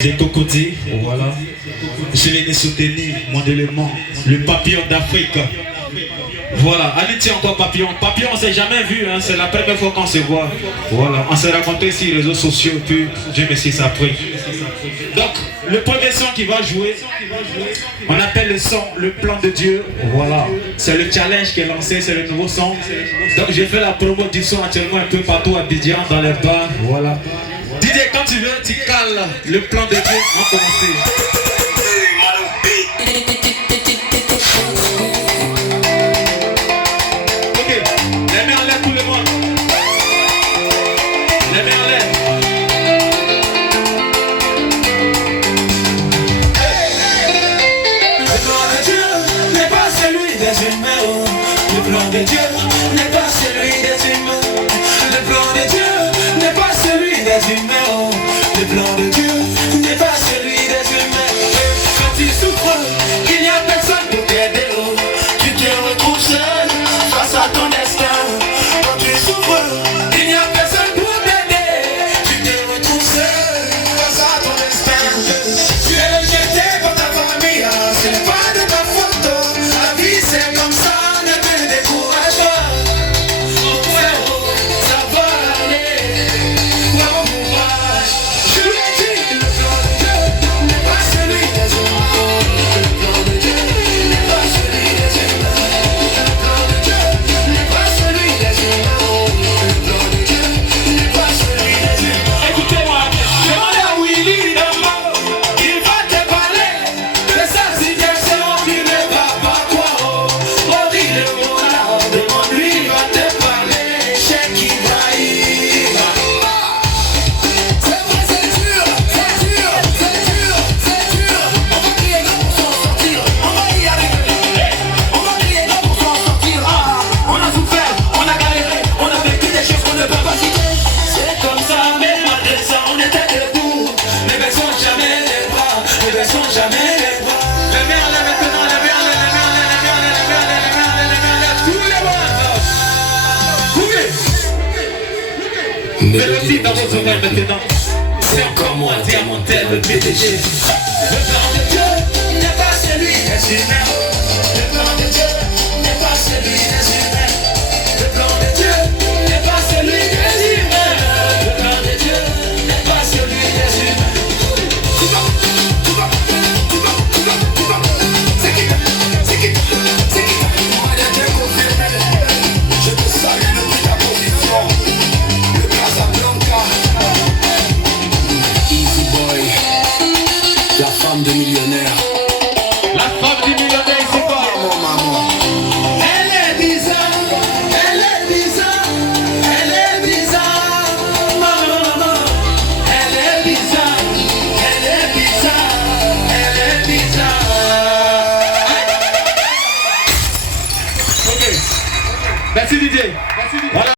Des cocodiers, voilà. Je viens de soutenir mon élément, le papillon d'Afrique. Voilà, allez tiens encore papillon. Papillon, on s'est jamais vu, hein. C'est la première fois qu'on se voit. Voilà, on s'est rencontrés sur les réseaux sociaux, puis Dieu merci, ça a pris. Donc, le premier son qui va jouer, on appelle le son le plan de Dieu. Voilà, c'est le challenge qui est lancé, c'est le nouveau son. Donc, j'ai fait la promo du son actuellement un peu partout à Abidjan, dans les bars. Voilà. Didier, quand tu veux, tu cales le plan de Dieu. On va commencer. Ok, les mains en l'air tout le monde. Les mains en l'air. Le plan de Dieu n'est pas celui des humains. Le plan de Dieu n'est pas celui des humains. Le plan de Dieu n'est pas celui des humains. Le plan de Dieu n'est pas celui des humains. Quand tu souffres, il n'y a personne pour t'aider. Tu te retrouves seul face à ton destin. Quand tu souffres, il n'y a personne pour t'aider. Tu te retrouves seul face à ton destin. Tu es rejeté par ta famille, ce n'est pas de ta faute. La vie c'est comme ça, ne te décourage pas. Oh frérot, ça va aller. Oh courage. Je l'ai dit, le plan de Dieu n'est pas celui des humains. Le plan de Dieu n'est pas celui des humains. Le plan de Dieu n'est pas celui des humains. Le plan de Dieu n'est pas celui des humains. Écoutez-moi, demandez à Willy Dama, il va te parler de sa situation, tu ne vas pas croire. Oh, dis-le-moi là, demande-lui, il va te parler. Cheikh Ibrahim. C'est vrai, c'est dur, c'est dur, c'est dur, c'est dur. On va crier là pour s'en sortir, on va y arriver. On va crier là pour s'en sortir. Ah, on a souffert, on a galéré, on a vécu des choses qu'on ne peut pas citer. C'est comme ça, mais malgré ça, on était debout. Ne baissons jamais les bras, ne baissons jamais les bras. Les mains en l'air maintenant, les mains en l'air, les mains en l'air, les mains en l'air, les mains en l'air, les mains en l'air, les mains en l'air, tous les bras. Mélodie dans vos oreilles maintenant. C'est encore moi, Diamantel, le PDG. Le plan de Dieu n'est pas celui des humains. Le plan de Dieu n'est pas celui des humains. Le plan de Dieu n'est pas celui des humains. Le plan de Dieu n'est pas celui des humains. C'est qui? C'est qui? C'est qui? Moi d'être confirmé. Je te salue depuis ta position. Le Casablanca. Easy boy, la femme de